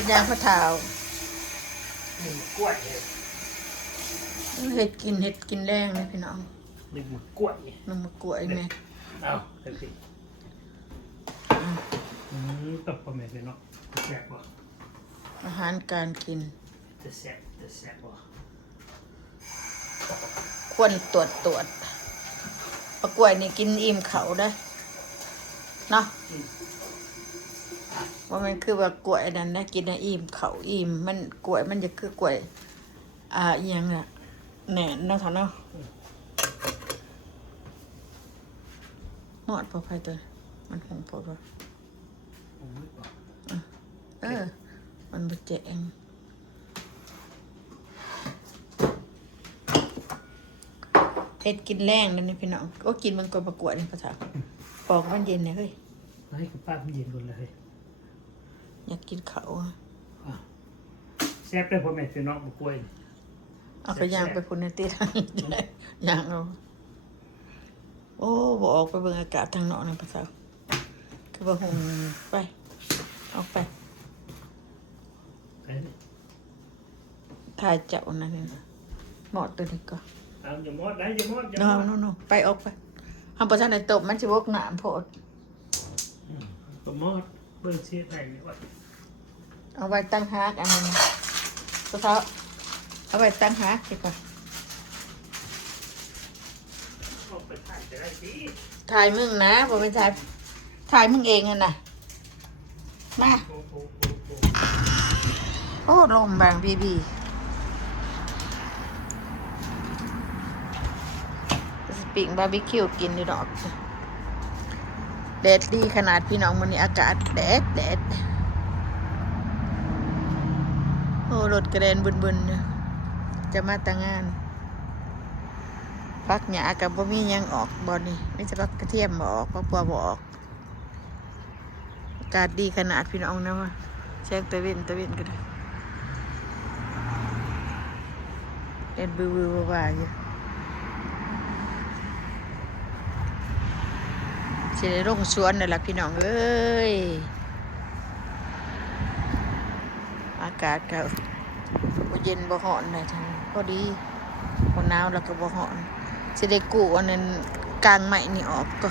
ดยางพะเท้า หนึ่งกล้วยเลย เห็ดกินแรงเลยพี่น้อง หนึ่งกล้วย น้ำมะกล้วยแม่ เอาเต็มที่ตบประเมินเลยเนาะแซ่บบ่ อาหารการกิน จะแซ่บบ่ ควรตรวจปลากล้วยนี่กินอิ่มเขาได้เนาะว่ามันคือว่ากล้วยนั่นนะกินอิ่มเขาอิ่มมันกล้วยมันจะคือกล้วยอหยังน่ะแหน่เนาะท่านเนาะหมดพอไปตัวมันคงพอว่ามันบ่แจงเฮ็ดกินแรงนั่นนี่พี่น้องก็กินมันก็ประกวดนี่ภาษาปอกมันเย็นนะเฮ้ย ให้กับป้ามันเย็นก่อนเลย อยากกินเขาอะ แซ่บได้ประเมินเลยเนาะกล้วย เอาไปย่างไปพุ่นในตีทางย่างเอาโอ้บ่ออกไปเบิ่งอากาศทางนอกนี่ภาษาคือว่าหงไปออกไปถ่ายเจ้านั่นนี่หมอดตัวนี้ก่อน เอาอย่ามอดได้อย่ามอด โนไปออกไปทำประชันในตบมันจะวกหนามโพด ก็มอดเบิ่งเสียไทยนี่ว่า เอาไว้ตั้งฮากอันนั้นตัวเท้าเอาไว้ตั้งฮากดีกว่า ออกไปถ่ายจะได้สิ ถ่ายมึงนะผมไม่ถ่ายมึงเองอะนะมาโอ้ลมบางบีสปริงบาร์บีคิวกินดีดอกแดดดีขนาดพี่น้องมันนี่อากาศแดดโอ้รถกระเด็นบึนเนี่ยจะมาแต่งงานพักหยากับบ่มียังออกบ่นี่ไม่จะพักกระเทียมบ่ออกพักบัวบ่ออกอากาศดีขนาดพี่น้องนะว่าแช่งตะเวนก็ได้เล่นบือว่าอยู่สิได้ลงสวนนั่นล่ะพี่น้องเอ้ยอากาศก็บ่เย็นบ่ร้อนได้ทั้งพอดีบ่หนาวแล้วก็บ่ร้อนสิได้กู้อันนั้นกลางไม้นี่ออกก็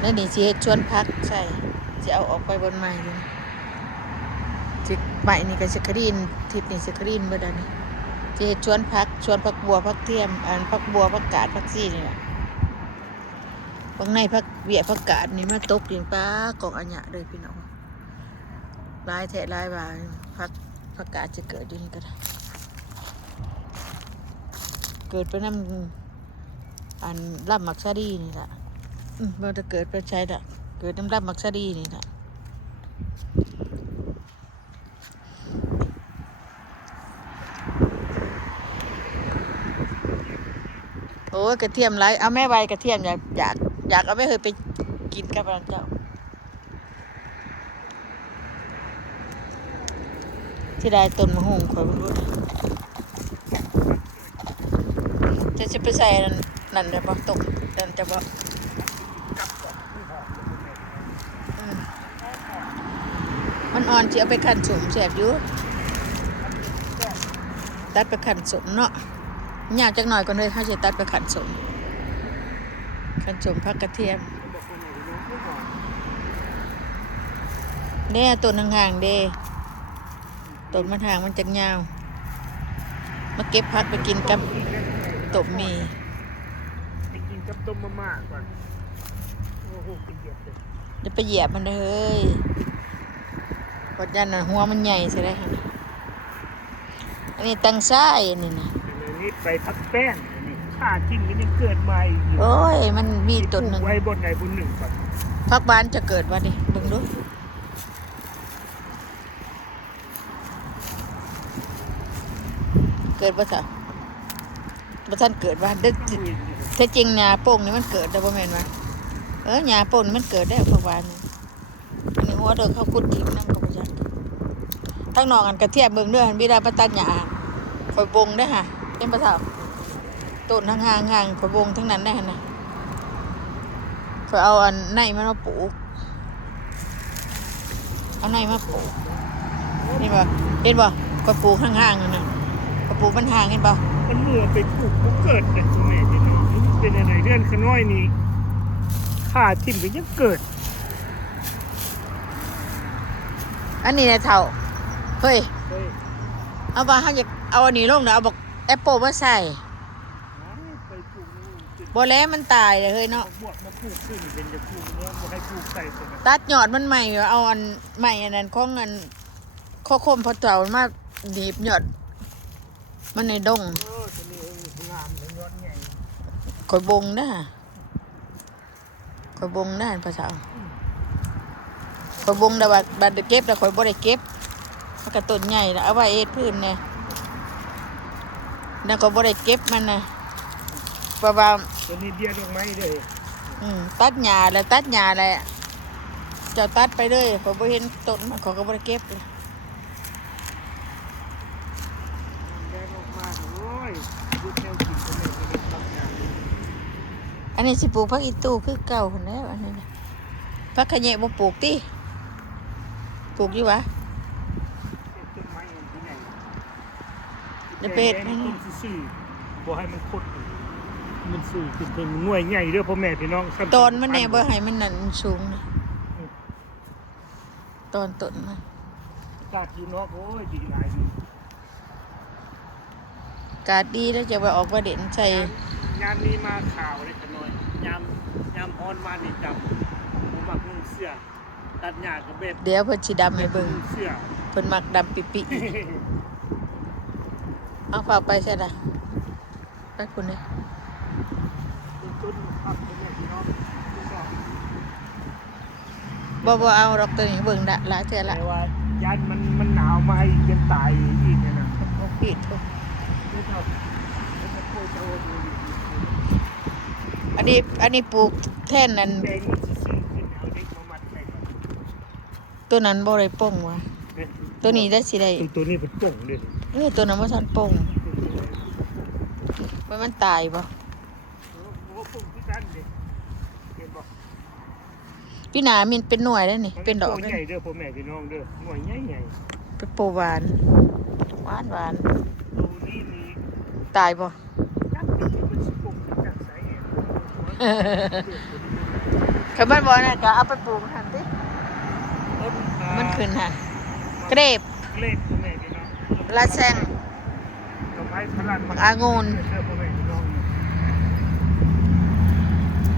แล้วนี่สิเฮ็ดชวนพักใช่สิเอาออกไปบนไม้เลยสิไม้นี่ก็สิครีนทิศนี่สิครีนเบิดอันนี้สิเฮ็ดชวนผักบัวผักเทียมอันผักบัวผักกาดผักซี่นี่ล่ะบางในผักเบี้ยผักกาดนี่มาตกอยู่ป้ากองอัญญะเลยพี่น้องหลายแท้หลายว่าผักกาดจะเกิดอยู่นี่ก็ได้เกิดไปนำอันรับมักซาดีนี่ล่ะมันจะเกิดไปใช้ละเกิดน้ำรับมักซาดีนี่ล่ะโอ้ยกระเทียมไรเอาแม่ใบกระเทียมอยากเอาแม่เคยไปกินกับร้านเจ้าที่ได้ต้นมะฮุ่งคอยรู้จะไปใส่นั่นได้บ่ตกนั่นจะบ่มันอ่อนจะเอาไปขันสมแสบอยู่ตัดไปขันสมเนาะยาวจักหน่อยก่อนเลยเขาจะตัดไปขันสมผักกระเทียมเนี่ยต้นห่างๆเด้ต้นมันห่างมันจักยาวมาเก็บผักไปกินกับต้มมีไปกินกับต้มมาก่อนโอ้โหไปเหยียบเลย จะไปเหยียบมันเลยกดยันน่ะหัวมันใหญ่ใช่ไหมคะอันนี้ตังซ้ายนี่นะ นี่ไปพักแป้งนี่ข้ากินมันยังเกิดใหม่อยู่ โอ้ยมันมีต้นหนึ่ง ไว้บนไหนบนหนึ่งก่อน พักบ้านจะเกิดวันนี้เบิ่งดูเกิดบ่ซะบ่ทันเกิดว่าแต่จริงหญ้าโป่งนี่มันเกิดได้บ่แม่นว่าหญ้าโป่งนี่มันเกิดได้พักบ้านนี่อันนี้หัวเด้อเขาขุดทิ้งนำก็บ่จักทั้งนอกอันกระเทียมเบิ่งเด้อหันบิดาปตัดหญ้าข่อยบงเด้อห่าเป็นบ่เฒ่าต้นห่างๆข่อยบงทั้งนั้นได้หั่นน่ะข่อยเอาอันในมันมาปลูกเอาในมาปลูก โอ้ บ่เห็นบ่ก็ปลูกห่างๆนั่นน่ะก็ปลูกมันห่างเห็นบ่ มันเมื่อไปปลูกก็เกิดเลยพ่อแม่พี่น้องนี่เป็นอะไรเรื่องขน้อยนี่ขาทิ่มก็ยังเกิด อันนี้นะเท่าเฮ้ย เฮ้ย เอาว่าเขาอยากเอาอันนี้ลงนะเอาบอกแอปเปิลมาใส่ ไปปลูกนู่นขึ้น บ่แล้วมันตายเลยเฮ้ยเนาะ บวชมาปลูกขึ้นเป็นจะปลูกเนื้อบ่ให้ปลูกใส่ตัวนั้น ตัดยอดมันใหม่เอาอันใหม่อันนั้นของอันข้อคมพอเจ้ามาดีบยอดมันในดง ตัวนี้งามเลยยอดใหญ่ ข่อยบงนะข่อยบงนะภาษาข่อยบงแต่ว่าบัดเก็บแต่ข่อยบ่ได้เก็บมันก็ต้นใหญ่แล้วเอาไว้เอ็ดพื้นเนี่ยนั่นก็บ่ได้เก็บมันนะเพราะว่า ตัวนี้เบี้ยดอกไม้เลย ตัดหญ้าแล้วตัดหญ้าแล้วเจ้าตัดไปเลยข่อยบ่เห็นต้นมันข่อยก็บ่ได้เก็บเลย แดงออกมาโอ้ยดูแนวกินตัวนี้มันเป็นตับยาง อันนี้สิปลูกผักอีตู้คือเก่าคนแล้วอันนี้นะผักขะแยงบ่ปลูกติปลูกอยู่วะ ต้นไม้อันที่ไหน เดี๋ยวเป็ด มันต้นซื่อๆบ่ให้มันคดมันซื่อขึ้นเป็นหน่วยใหญ่เด้อพ่อแม่พี่น้อง ตอนมันแน่บ่ให้มันนั่นสูงนะตอนต้นมัน กาดอยู่นอกโอ้ยดีหลายดี กาดดีแล้วจะไปออกประเด็นใส่ ยามนี้มาข่าวเล็กน้อยยามอ่อนมานี่ดำผมมักนุ่งเสื้อตัดหญ้ากับเบ็ด เดี๋ยวเพิ่นสิดำให้เบิ่ง นุ่งเสื้อ เพิ่นมักดำปิปิเอาฝากไปใช่ล่ะไปคุณนี่ ต้นผักเป็นพี่น้องต้นดอก บ่เอาดอกตัวนี้เบิ่งละเทื่อละ แต่ว่ายันมันหนาวมาอีกยังตายอีกเนี่ยนะ บ่ผิดทุก นี่เท่ามันจะโคตรโตดูดิ อันนี้ปลูกแท่นนั้น แดงมันซื่อๆขึ้นเอาเด็กมามัดใส่ก่อน ตัวนั้นบ่ได้ป้องว่ะ เนี่ย ตัวนี้ได้สิได้ ตัวนี้เป็นป่งเลย ตัวนั้นบ่ทันป้องมันตายบ่ โอ้โหป่งที่กันเลยเห็นบอก พี่หนามันเป็นหน่วยแล้วนี่เป็นดอก ให แล้ว ญ่ นี่ เด้อพ่อแม่พี่น้องเด้อหน่วยใหญ่ใหญ่ เป็นโปรหวานหวาน ตัวนี้มี ตายบ่ จักที่มันสิป่งจากสายเหตุ คันมันบ่น่ะก็เอาไปปลูกหั่นติ ต้น มันขึ้นหั่นเกรบ เกล็ดพ่อแม่พี่น้อง ลาแซง ดอกไม้ฝรั่ง บักอางูน เชื่อพ่อแม่พี่น้อง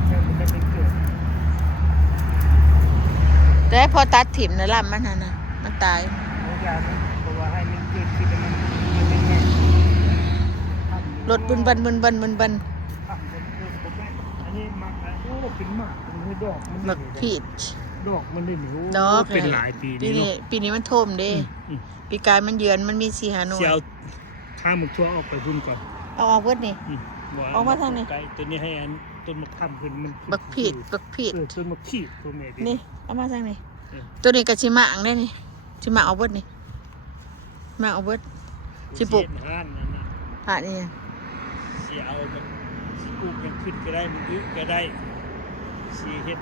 เชื่อมันเป็นเกิด แต่พอตัดถิ่มน่ะล่ำมันหั่นน่ะมันตาย บางอย่างนะเพราะว่าให้มันเกิดขึ้นแล้วมันเป็นไง รถบึนบัน ทำบนเกิดผมแม่อันนี้มักนะโอ้เป็นหมากเป็นดอกมัน บักพีช ดอกมันได้หนู ดอก เป็นหลายปี ปีนี้มันท่วมเด้ อืม ปีกายมันเยือนมันมี4-5หน่ว เสี ย ยวข้ามหมึกทั่วออกไปพุ่นก่อน เอาออกเบิดนี่ บ่ ออกมาทางนี้ ไกลตัวนี้ให้อันต้นมะขามขึ้นมัน บักพีช ต้นมะขีดตัวแม่ดิ นี่เอามาทางนี้ เออ ตัวนี้ก็สิมะอังได้นี่สิมะเอาเบิดนี่มาเอาเบิด สิปลูก เสียห้านนั่นน่ะ ผ่านี่ สีเอาแบบสีปลูกกันขึ้นก็ได้มันอึก็ได้สีเฮ็ด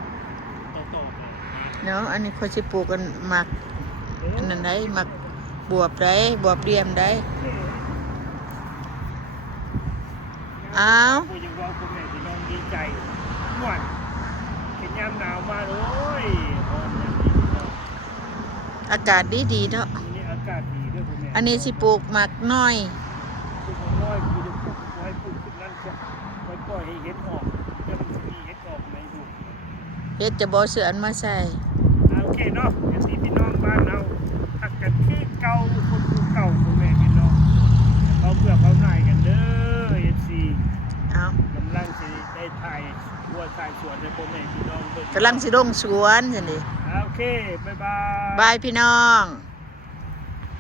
ต่อๆกันมา เนาะอันนี้เขาสิปลูกกันหมักอันนั้นได้หมักบวบได้บวบเรียมได้ อ้าว กูยังว่าคุณแม่พี่น้องดีใจม่วนเห็นยามหนาวมาโอ้ยร้อนอย่างนี้พี่น้อง อากาศดีเนาะ นี่อากาศดีด้วยคุณแม่ อันนี้สิปลูกหมักน้อย ปลูกน้อยกูจะปลูกไว้ปลูกขึ้นนั่นจะไว้ปล่อยให้เห็ดออกจะมันจะมีเห็ดออกในลูก เฮ็ดจะบ่เสืออันมาใส่ โอเคเนาะอย่างที่พี่น้องบ้านเราทักกันคือเก่าคนคือเก่าคุณแม่พี่น้องเขาเบื่อเขาหน่ายกันเด้อเอฟซี เอา กำลังสิได้ถ่ายวัวถ่ายสวนในพ่อแม่พี่น้องเบิ่ง กำลังสิลงสวนซั่นดิ โอเคบ๊ายบาย บายพี่น้อง